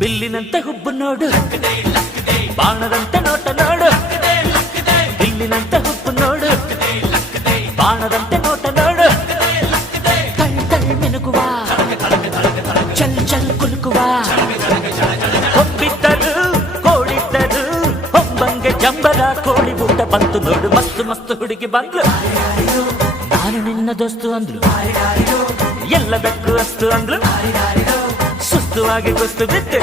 ಬಿಲ್ಲಿನಂತೆ ಹುಬ್ಬು ನೋಡು, ಬಾಣದಂತೆ ನೋಟ ನೋಡು. ಬಿಲ್ಲಿನಂತೆ ಹುಬ್ಬು ನೋಡು, ಬಾಣದಂತೆ ನೋಟ ನೋಡು. ತಳ್ ತಳ್ ಮಿನುಗುವ, ಚಲ್ ಚಲ್ ಕುಲುಕುವ. ಹೊಬ್ಬಿದ್ದರು ಕೋಳಿದ್ದರು ಹೊಂಬಂಗೆ ಜಂಬರ ಕೋಳಿ ಊಟ ಬಂತು ನೋಡು. ಮಸ್ತು ಮಸ್ತು ಹುಡುಗಿ ಬಂದ್ಲು, ನಾನು ನಿನ್ನ ದೋಸ್ತು ಅಂದ್ಲು. ಎಲ್ಲ ಬೆಕ್ಕು ಅಸ್ತು ಅಂದ್ಲು, ಸುಸ್ತುವಾಗಿ ಕುಸ್ತು ಬಿಟ್ಟು